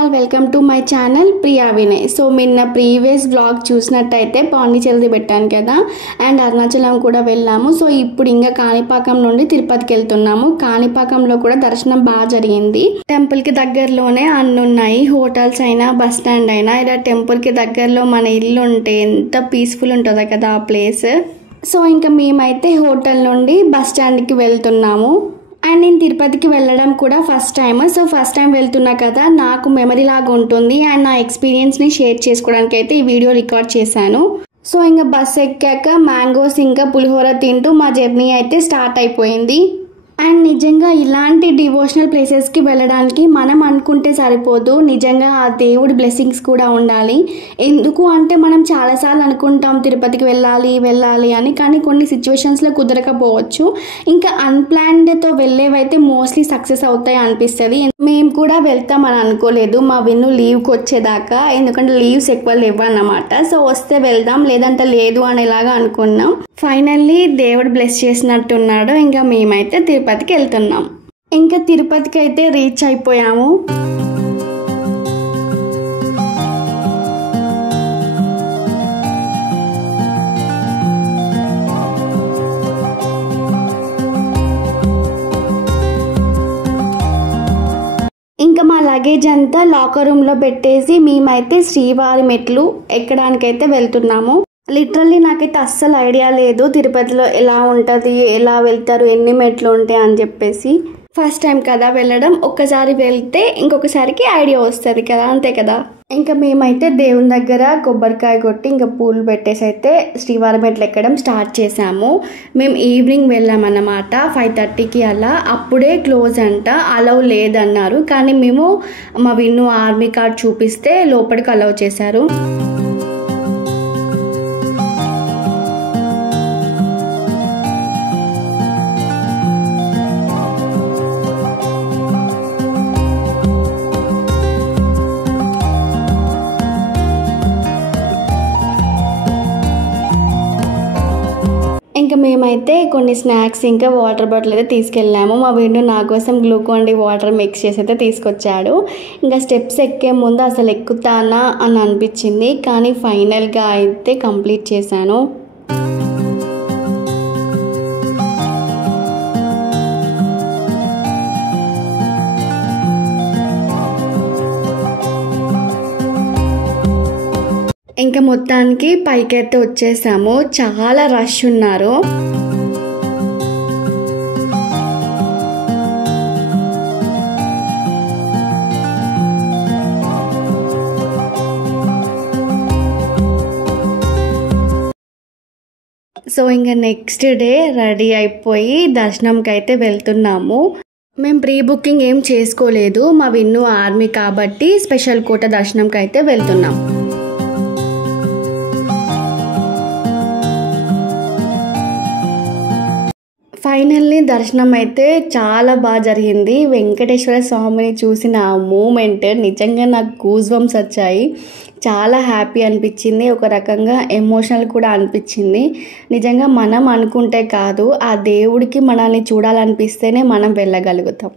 All welcome to my channel Priya Vinay. So నిన్న previous blog చూసినట్టయితే పాండిచేరి పెట్టాను కదా, అండ్ అరుణాచలం కూడా వెళ్ళాము. సో ఇప్పుడు ఇంకా కాణిపాకం నుండి తిరుపతికి వెళ్తున్నాము. కాణిపాకంలో కూడా దర్శనం బాగా జరిగింది. టెంపుల్ కి దగ్గరలోనే అన్ని ఉన్నాయి, హోటల్స్ అయినా బస్ స్టాండ్ అయినా. ఇలా టెంపుల్ కి దగ్గరలో మన ఇల్లు ఉంటే ఎంత పీస్ఫుల్ ఉంటుందో కదా ఆ ప్లేస్. సో ఇంకా మేమైతే హోటల్ నుండి బస్ స్టాండ్కి వెళ్తున్నాము. అండ్ నేను తిరుపతికి వెళ్ళడం కూడా first time. So first time వెళ్తున్నా కదా, నాకు మెమరీ లాగా ఉంటుంది. అండ్ నా ఎక్స్పీరియన్స్ని షేర్ చేసుకోవడానికి అయితే ఈ వీడియో రికార్డ్ చేశాను. సో ఇంకా బస్ ఎక్కాక మ్యాంగోస్ ఇంకా పులిహోర తింటూ మా జర్నీ అయితే స్టార్ట్ అయిపోయింది. అండ్ నిజంగా ఇలాంటి డివోషనల్ ప్లేసెస్కి వెళ్ళడానికి మనం అనుకుంటే సరిపోదు, నిజంగా ఆ దేవుడి బ్లెస్సింగ్స్ కూడా ఉండాలి. ఎందుకు అంటే మనం చాలాసార్లు అనుకుంటాం తిరుపతికి వెళ్ళాలి అని, కానీ కొన్ని సిచ్యువేషన్స్లో కుదరకపోవచ్చు. ఇంకా అన్ప్లాన్డ్తో వెళ్ళేవైతే మోస్ట్లీ సక్సెస్ అవుతాయి అనిపిస్తుంది. మేము కూడా వెళ్తామని అనుకోలేదు మా విన్ను లీవ్కి వచ్చేదాకా, ఎందుకంటే లీవ్స్ ఎక్కువ లేవన్నమాట. సో వస్తే వెళ్దాం, లేదంటే లేదు అనేలాగా అనుకున్నాం. ఫైనల్లీ దేవుడు బ్లెస్ చేసినట్టున్నాడు. ఇంకా మేమైతే తిరుపతికి వెళ్తున్నాం. ఇంకా తిరుపతికి అయితే రీచ్ అయిపోయాము. ఇంకా మా లగేజ్ అంతా లాకర్ రూమ్లో పెట్టేసి మేమైతే శ్రీవారి మెట్లు ఎక్కడానికైతే వెళ్తున్నాము. లిటరల్లీ నాకైతే అస్సలు ఐడియా లేదు తిరుపతిలో ఎలా ఉంటుంది, ఎలా వెళ్తారు, ఎన్ని మెట్లు ఉంటాయి అని చెప్పేసి. ఫస్ట్ టైం కదా వెళ్ళడం, ఒక్కసారి వెళ్తే ఇంకొకసారికి ఐడియా వస్తుంది కదా, అంతే కదా. ఇంకా మేమైతే దేవుని దగ్గర కొబ్బరికాయ కొట్టి ఇంకా పూలు పెట్టేసి అయితే శ్రీవారి మెట్లు ఎక్కడం స్టార్ట్ చేసాము. మేము ఈవినింగ్ వెళ్ళామన్నమాట, 5:30కి అలా. అప్పుడే క్లోజ్ అంట, అలౌ లేదన్నారు. కానీ మేము మా విన్ను ఆర్మీ కార్డ్ చూపిస్తే లోపలికి అలౌ చేశారు. ఇంకా మేమైతే కొన్ని స్నాక్స్ ఇంకా వాటర్ బాటిల్ అయితే తీసుకెళ్ళాము. మా వీడు నా కోసం గ్లూకాన్ డి వాటర్ మిక్స్ చేసి అయితే తీసుకొచ్చాడు. ఇంకా స్టెప్స్ ఎక్కే ముందు అసలు ఎక్కుతానా అని అనిపించింది, కానీ ఫైనల్గా అయితే కంప్లీట్ చేశాను. ఇంకా మొత్తానికి పైకైతే వచ్చేసాము. చాలా రష్ ఉన్నారు. సో ఇంకా నెక్స్ట్ డే రెడీ అయిపోయి దర్శనంకి అయితే వెళ్తున్నాము. మేము ప్రీ బుకింగ్ ఏం చేసుకోలేదు, మా విన్ను ఆర్మీ కాబట్టి స్పెషల్ కోట దర్శనంకి అయితే వెళ్తున్నాం. ఫైనల్లీ దర్శనం అయితే చాలా బాగా జరిగింది. వెంకటేశ్వర స్వామిని చూసిన ఆ మూమెంట్ నిజంగా నాకు గూస్ బంప్స్ వచ్చాయి. చాలా హ్యాపీ అనిపించింది, ఒక రకంగా ఎమోషనల్ కూడా అనిపించింది. నిజంగా మనం అనుకుంటే కాదు, ఆ దేవుడికి మనల్ని చూడాలనిపిస్తేనే మనం వెళ్ళగలుగుతాం.